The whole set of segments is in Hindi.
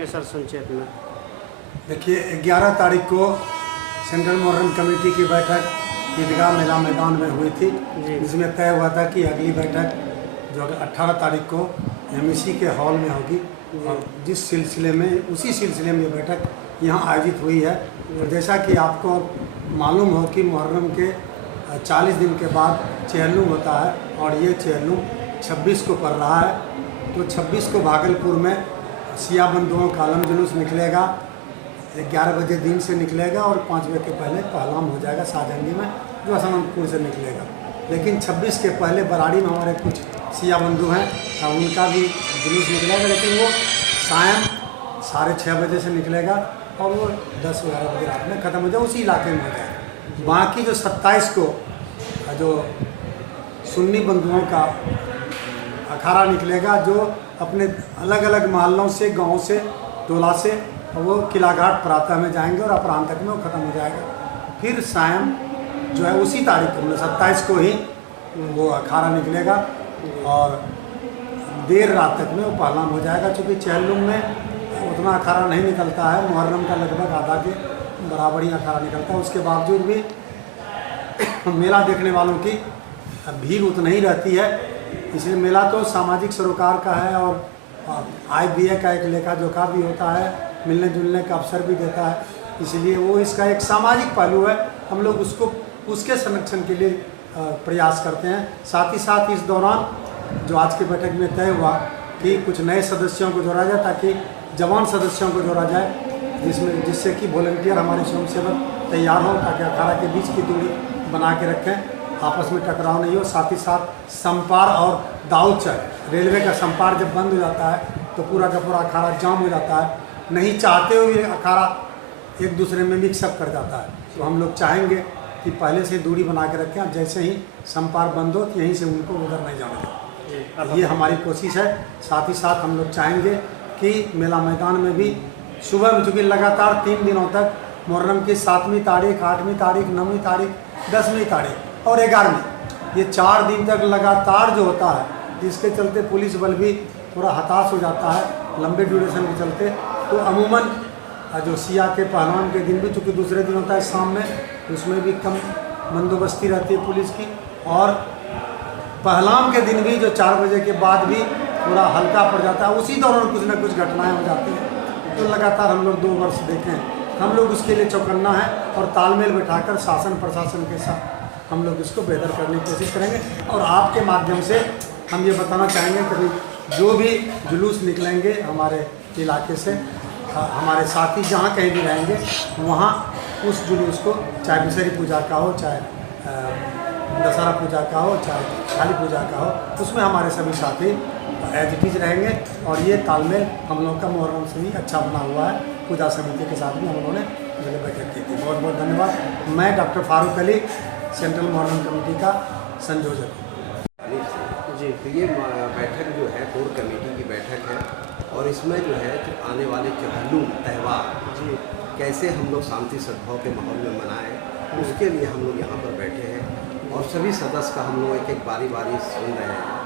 करेंगे सर संक्षेप में? देखिए, 11 तारीख को सेंट्रल मोहर्रम कमेटी की बैठक ईदगाह मेला मैदान में हुई थी, जिसमें तय हुआ था कि अगली बैठक जो 18 तारीख को एमईसी के हॉल में होगी। और जिस सिलसिले में उसी सिलसिले में ये बैठक यहाँ आयोजित हुई है। और जैसा कि आपको मालूम हो कि मुहर्रम के 40 दिन के बाद चेहल्लुम होता है, और ये चेहल्लुम 26 को पड़ रहा है। तो 26 को भागलपुर में सिया बंधुओं का आलम जुलूस निकलेगा, 11 बजे दिन से निकलेगा और 5 बजे के पहले पहलाम हो जाएगा शाहजहांगीर में, जो हसनपुर से निकलेगा। लेकिन 26 के पहले बराड़ी में हमारे कुछ सिया बंधु हैं, उनका भी जुलूस निकलेगा, लेकिन वो सायं 6:30 बजे से निकलेगा और वो 10-11 बजे रात में ख़त्म हो जाए, उसी इलाके में हो जाए। बाकी जो 27 को जो सुन्नी बंधुओं का अखाड़ा निकलेगा, जो अपने अलग अलग मोहल्लों से, गाँव से, टोला से, वो किला घाट प्रातः में जाएंगे और अपराह्न तक में वो ख़त्म हो जाएगा। फिर सायं जो है उसी तारीख को 27 को ही वो अखाड़ा निकलेगा और देर रात तक में वो पहलाम हो जाएगा। चूँकि चेहल्लुम में उतना अखाड़ा नहीं निकलता है, मुहर्रम का लगभग आधा के बराबर ही अखाड़ा निकलता है। उसके बावजूद भी मेला देखने वालों की भीड़ उतनी ही रहती है। इसलिए मेला तो सामाजिक सरोकार का है और आय व्यय का एक लेखा जोखा भी होता है, मिलने जुलने का अवसर भी देता है। इसलिए वो इसका एक सामाजिक पहलू है। हम लोग उसको उसके संरक्षण के लिए प्रयास करते हैं। साथ ही साथ इस दौरान जो आज की बैठक में तय हुआ कि कुछ नए सदस्यों को जोड़ा जाए, ताकि जवान सदस्यों को जोड़ा जाए, जिससे कि वॉलंटियर हमारे स्वयंसेवक तैयार हों, ताकि अखाड़ा के बीच की दूरी बना के रखें, आपस में टकराव नहीं हो। साथ ही साथ संपार और दाऊदचर रेलवे का संपार जब बंद हो जाता है तो पूरा का पूरा अखाड़ा जाम हो जाता है, नहीं चाहते हुए अखाड़ा एक दूसरे में मिक्सअप कर जाता है। तो हम लोग चाहेंगे कि पहले से दूरी बना के रखें, और जैसे ही संपार बंद हो तो यहीं से उनको उधर नहीं जाना है। ये हमारी कोशिश है। साथ ही साथ हम लोग चाहेंगे कि मेला मैदान में भी सुबह में, चूँकि लगातार 3 दिनों तक मुहर्रम की 7वीं तारीख, 8वीं तारीख, 9वीं तारीख, 10वीं तारीख और 11वीं, ये 4 दिन तक लगातार जो होता है, जिसके चलते पुलिस बल भी थोड़ा हताश हो जाता है लंबे ड्यूरेशन के चलते। तो अमूमन जो सिया के पहलवान के दिन भी, चूँकि दूसरे दिन होता है शाम में, उसमें भी कम बंदोबस्ती रहती है पुलिस की। और पहलाम के दिन भी जो 4 बजे के बाद भी थोड़ा हल्का पड़ जाता है, उसी दौरान कुछ न कुछ घटनाएं हो जाती हैं। तो लगातार हम लोग 2 वर्ष देखें, हम लोग उसके लिए चौकन्ना है और तालमेल बैठाकर शासन प्रशासन के साथ हम लोग इसको बेहतर करने की कोशिश करेंगे। और आपके माध्यम से हम ये बताना चाहेंगे कि जो भी जुलूस निकलेंगे हमारे इलाके से, हमारे साथी जहाँ कहीं भी रहेंगे, वहाँ उस जुलूस को, चाहे विसरी पूजा का हो, चाहे दशहरा पूजा का हो, चाहे काली पूजा का हो, उसमें हमारे सभी साथी एज इट इज रहेंगे। और ये तालमेल हम लोग का मुहर्रम से ही अच्छा बना हुआ है। पूजा समिति के साथ भी हम लोगों ने बैठक की थी। बहुत बहुत धन्यवाद। मैं doctor Farooq Ali, central Muharram committee का संयोजक हूँ। जी, तो ये बैठक जो है कोर कमेटी की बैठक है, और इसमें जो है जो आने वाले चेहल्लुम त्यौहार जी कैसे हम लोग शांति सद्भाव के माहौल में मनाएं, उसके लिए हम लोग यहाँ पर बैठे हैं। और सभी सदस्य का हम लोग एक एक बारी सुन रहे हैं।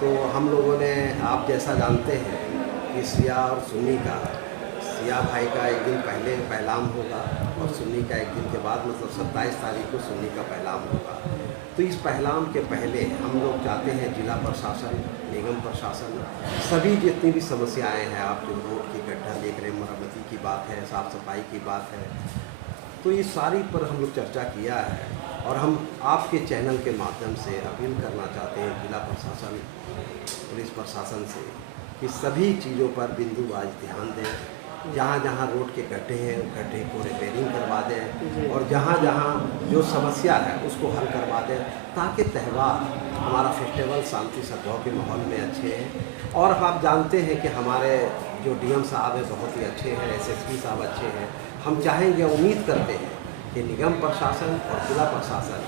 तो हम लोगों ने, आप जैसा जानते हैं कि सिया और सुन्नी का, सिया भाई का एक दिन पहले पहलाम होगा और सुन्नी का एक दिन के बाद, मतलब 27 तारीख को सुन्नी का पहलाम होगा। तो इस पहलाम के पहले हम लोग चाहते हैं जिला प्रशासन, निगम प्रशासन, सभी जितनी भी समस्याएं हैं, आप जो रोड की गड्ढा देख रहे हैं, मरम्मती की बात है, साफ़ सफाई की बात है, तो ये सारी पर हम लोग चर्चा किया है। और हम आपके चैनल के माध्यम से अपील करना चाहते हैं जिला प्रशासन, पुलिस प्रशासन से, कि सभी चीज़ों पर बिंदुवार ध्यान दें। जहाँ जहाँ रोड के गड्ढे हैं, गड्ढे को रिपेयरिंग करवा दें, और जहाँ जहाँ जो समस्या है उसको हल करवा दें, ताकि त्यौहार, हमारा फेस्टिवल शांति सद्भाव के माहौल में अच्छे हैं। और आप जानते हैं कि हमारे जो डीएम साहब हैं बहुत ही अच्छे हैं, एसएसपी साहब अच्छे हैं। हम चाहेंगे, उम्मीद करते हैं कि निगम प्रशासन और जिला प्रशासन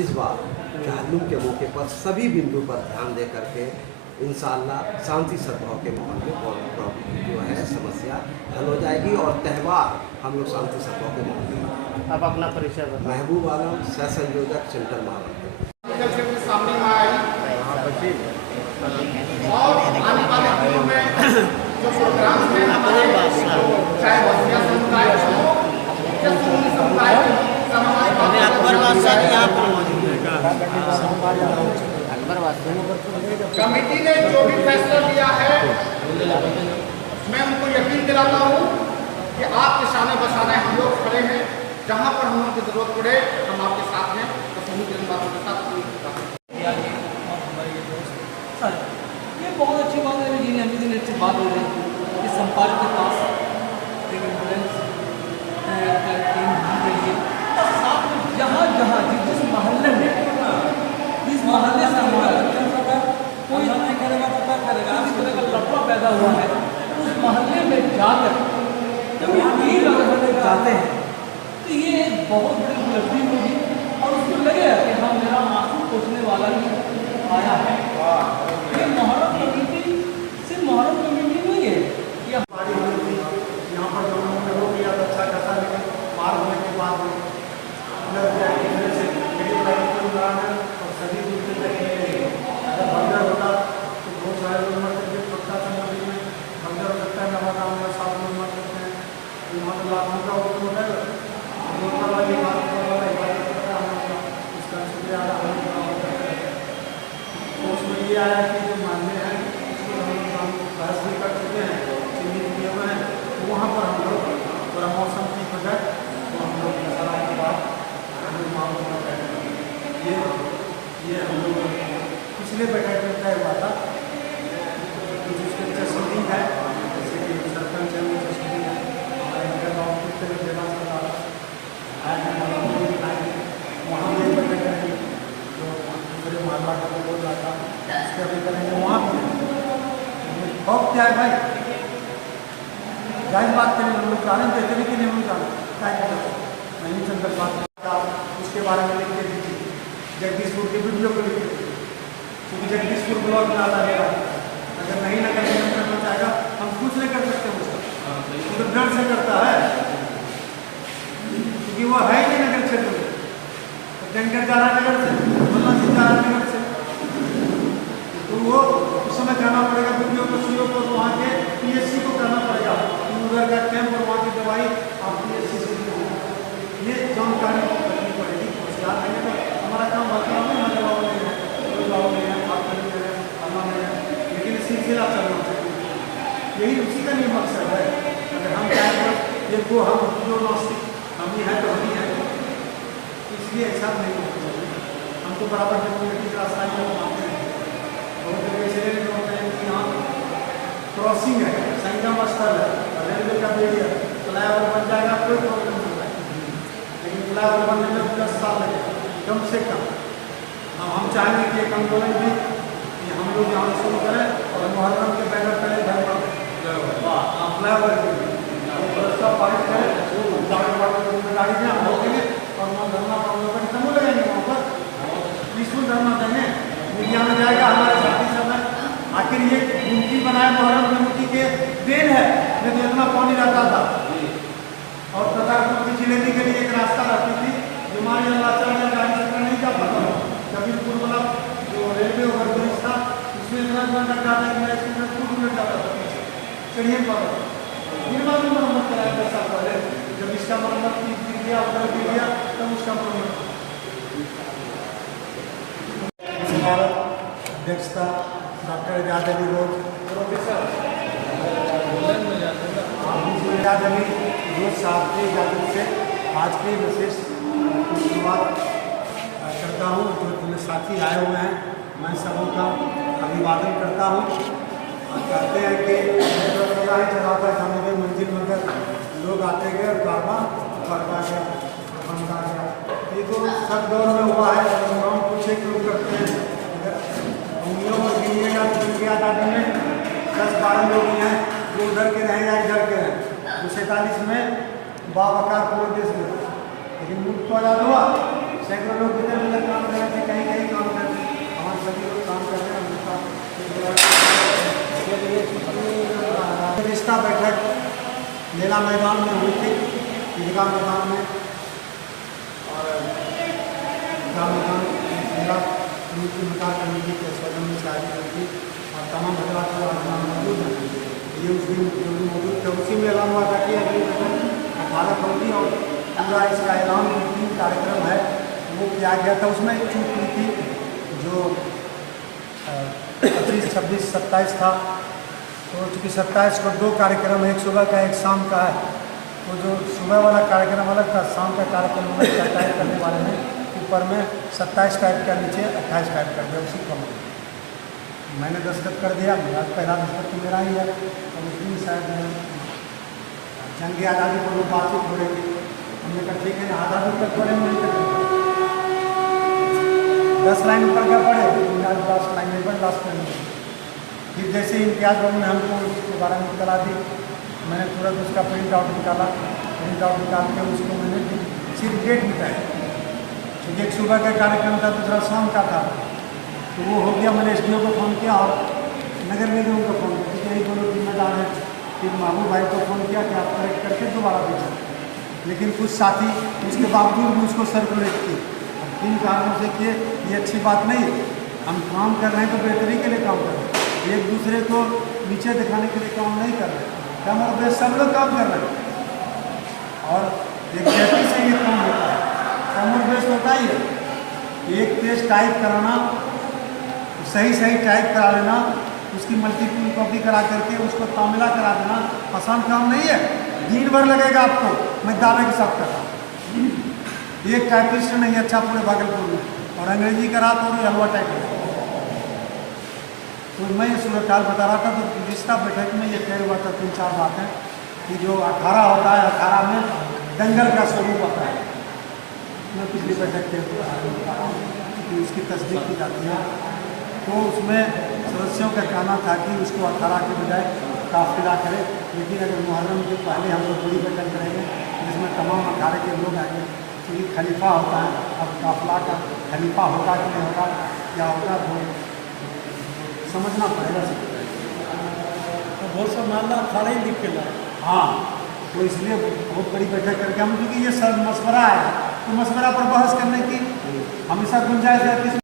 इस बार चेहल्लुम के मौके पर सभी बिंदु पर ध्यान दे करके इंशाअल्लाह शांति सद्भाव के माहौल में जो है समस्या हल हो जाएगी और त्यौहार हम लोग शांति सद्भाव के माहौल में। आप अपना परिचय बताएं। महबूब आलम, सह संयोजक, सेंट्रल महामंडल। और आने वाले दिनों में जो प्रोग्राम कमेटी ने जो भी फैसला लिया है मैं उनको यकीन दिलाता हूँ कि आपके सामने बसाने हम लोग खड़े हैं। जहाँ पर हम लोगों की जरूरत पड़े हम आपके साथ हैं। तो सभी के बातों के साथ ये बहुत अच्छी बात है जी। अभी दिन अच्छी बात हो रही है कि संपादक के पास एक एम्बुलेंस टीम दी गई है। साथ में जहाँ जहाँ जिस मोहल्ले में इस मोहल्ले से हमारा कोई नहीं करेगा तो क्या करेगा, इस तरह का लफड़ा पैदा हुआ है उस मोहल्ले में जाकर जब ये लगाने जाते हैं तो ये बहुत बड़ी उपलब्धि होगी और उसको लगेगा कि हाँ मेरा आंसू पोछने वाला भी आया है। ये मुहर्रम कमेटी सिर्फ मुहर्रम कमेटी नहीं है, यहाँ पर जो लोगों ने रोक लिया था अच्छा खासा, लेकिन पार होने के बाद और सभी दूसरे अगर बंदर होता तो बहुत सारे लोग मर सकते, छोटा सा मंदिर में बंदर हो सकता है, नवादा में 7 लोग मर सकते हैं। वहाँ तो लाखों का हुक्म होता है, वाली बात करता है इसका शुक्रिया अदा होता है। तो उसमें ये आया कि जो मानने हैं उसको हम बहस भी कर चुके हैं, चिन्हित किए हुए हैं। तो वहाँ पर हम लोग थोड़ा मौसम ठीक हो जाए तो हम लोग दशहरा के बाद ये हम लोग पिछले बैठक में तय हुआ था कि जिसके चश्मदीद है, जैसे कि सरपंच है वो चश्मदीद है, हमारे इनका गाँव किस तरह देना चल रहा है वहाँ भी बैठक करेंगे। जो दूसरे मालवा का बोल रहा था उसके अभी करेंगे वहाँ भी। खौफ क्या है भाई, जाहिर बात करें हम लोग जाने देते लेकिन हम लोग जाने क्या नहीं चंद्र बात उसके बारे में लिख के दीजिए, जगदीशपुर के वीडियो को लिख के, क्योंकि जगदीशपुर ब्लॉक में आता है। अगर नहीं नगर निगम करना चाहेगा हम कुछ नहीं कर सकते उसका, तो डर से करता है क्योंकि वो है ही नहीं नगर क्षेत्र में। तो टैंकर जा रहा है नगर से, मल्ला जी जा रहा है नगर से, तो वो उस समय करना पड़ेगा वीडियो को, सीओ को, वहाँ के पीएससी को करना पड़ेगा उधर का कैंप और वहाँ की दवाई आप पीएससी से ये जानकारी रखनी पड़ेगी। होशियार नहीं तो हमारा काम बाकी नहीं, हमारे बाबू नहीं है, कोई बाबू नहीं है, आप नहीं है, हमारा नहीं है, लेकिन सिलसिला चलना चाहिए। यही उसी का नहीं मकसद है। अगर हम चाहें ये को हम जो नास्तिक हम ही हैं तो हम ही हैं, इसलिए ऐसा नहीं होना चाहिए। हम तो बराबर डेमोक्रेटिक रास्ता ही मानते हैं। बहुत जगह इसलिए नहीं होते हैं कि यहाँ क्रॉसिंग है, संगम स्थल है, रेलवे का बेरियर, फ्लाईओवर बन जाएगा कोई प्रॉब्लम नहीं है, लेकिन फ्लाईओवर बनने में 10 साल लगेगा कम से कम। अब हम चाहेंगे कि एक आंदोलन भी कि हम लोग यहाँ शुरू करें और मुहर्रम के बैनर करें धरना फ्लाईओवर के लिए रास्ता पारित करें, गाड़ी में हम रोकेंगे और वहाँ धरना पर समूह लगाएंगे, वहाँ पर पीसफुल धरना देंगे, मीडिया में जाएगा हमारे साथी सब है। आखिर ये गुमटी बनाए मुहर्रम कमेटी के देन है, नहीं तो इतना पानी रहता था। और प्रतापपुर की जिलेबी के लिए एक रास्ता रहती थी जो हमारे अल्लाह गाड़ी चक्कर नहीं जा पाता। कबीरपुर वाला जो रेलवे ओवर ब्रिज था उसमें इतना लग जाता है कि मेरा स्टूडेंट खुद उलट जाता था पीछे चढ़िए पर निर्माण में मरम्मत कराया 10 साल पहले। जब इसका मरम्मत गिर गया उधर गिर गया तब उसका मरम्मत अध्यक्षता डॉक्टर इजाद अली रोज प्रोफेसर इजाद अली रोज साहब की इजाजत से आज के विशेष शुरुआत करता हूँ। जो तुम्हें साथी आए हुए हैं मैं सबों का अभिवादन करता हूँ और कहते हैं कि चलाता जाने के मंजिल मगर लोग आते गए और कारवां बढ़ता गया बनता गया। ये तो सब दौर में हुआ है। हम कुछ एक लोग करते हैं, उंगलियों में गिनिएगा तो गिनिया दादी में 10-12 लोग हैं जो उधर के रहें या इधर के हैं। 247 में बावकार पूरे देश में, लेकिन मुल्क तो आज़ाद हुआ, सैकड़ों लोग इधर उधर काम कर रहे थे, कहीं कहीं काम कर रहे थे, हमारे सभी लोग काम कर रहे हैं। रिश्ता बैठक मेला मैदान में हुई थी, ईदगाह मैदान में, और ईदगाह मैदान मेला कमेटी के सदन में शादी हुई थी और तमाम हजरात मौजूद हैं। ये उस दिन मौजूद थे। उसी में ऐलान हुआ था कि अगली बैठक भारत होगी और पूरा इसका ऐलान 3 कार्यक्रम है वो किया गया था। उसमें एक चूक हुई थी जो 25, 26, 27 था। तो चूँकि 27 को 2 कार्यक्रम है, एक सुबह का एक शाम का है, तो जो सुबह वाला कार्यक्रम अलग था, शाम का कार्यक्रम अलग था। टाइप करने वाले ने ऊपर में 27 टाइप का, नीचे 28 टाइप कर दिया, उसी क्रम में मैंने दस्तखत कर दिया। मेरा पहला दस्तखत तो मेरा ही है। और उस दिन शायद जंग आज़ादी पर लोग बातचीत हो रही थी। हमने कहा ठीक है ना, आज़ादी तक पढ़ेंगे, 10 लाइन ऊपर क्या पढ़े, लास्ट लाइन में पढ़, लास्ट लाइन में। फिर जैसे इम्तियाज़ बाबू ने हमको उसके बारे में इतला दी, मैंने तुरंत उसका प्रिंट आउट निकाला। प्रिंट आउट निकाल के उसको मैंने सिर्फ डेट मिटाई, क्योंकि एक सुबह का कार्यक्रम था, दूसरा शाम का था। तो वो हो गया। मैंने SDO को फ़ोन किया और नगर निगम को फ़ोन किया, क्योंकि यही दोनों जिम्मेदार हैं। फिर महबूब भाई को फ़ोन किया कि आप करेक्ट करके दोबारा भेजें, लेकिन कुछ साथी उसके बावजूद भी उसको सर्कुलेट किए। इन कारणों से कि ये अच्छी बात नहीं है। हम काम कर रहे हैं तो बेहतरी के लिए काम कर रहे हैं, एक दूसरे को नीचे दिखाने के लिए काम नहीं कर रहे। कम और बेश सब लोग काम कर रहे हैं और एक जैसे से ये काम होता है। कम और बेश होता ही है। एक पेज टाइप कराना, सही टाइप करा लेना, उसकी मल्टीपल कॉपी करा करके उसको तामिला करा देना आसान काम नहीं है। दिन भर लगेगा आपको, मैं दावे के साथ कर रहा हूँ। एक टाइपिस्ट नहीं अच्छा पूरे भागलपुर में, और अंग्रेजी करा तो हलवा टाइप। तो मैं ये सूरत हाल बता रहा था। तो पिछला बैठक में ये तय हुआ था 3-4 बातें कि जो अखाड़ा होता है, अखाड़ा में दंगल का स्वरूप होता है। मैं पिछली बैठक के कि उसकी तस्दीक की जाती है। तो उसमें सदस्यों का कहना था कि उसको अखाड़ा के बजाय काफिला करे। लेकिन अगर मुहर्रम के पहले हम लोग बड़ी बैठक करेंगे जिसमें तमाम अखाड़े के लोग आएंगे, क्योंकि खलीफा होता है, अब काफिला का खलीफा होगा कि नहीं होगा, क्या होगा, वो समझना पड़ेगा। तो बहुत सा मामला अखाड़े ही लिख के लाए। हाँ, तो इसलिए बहुत बड़ी बैठक करके हम, क्योंकि ये सब मशवरा है, तो मशवरा पर बहस करने की हमेशा गुंजाइश है।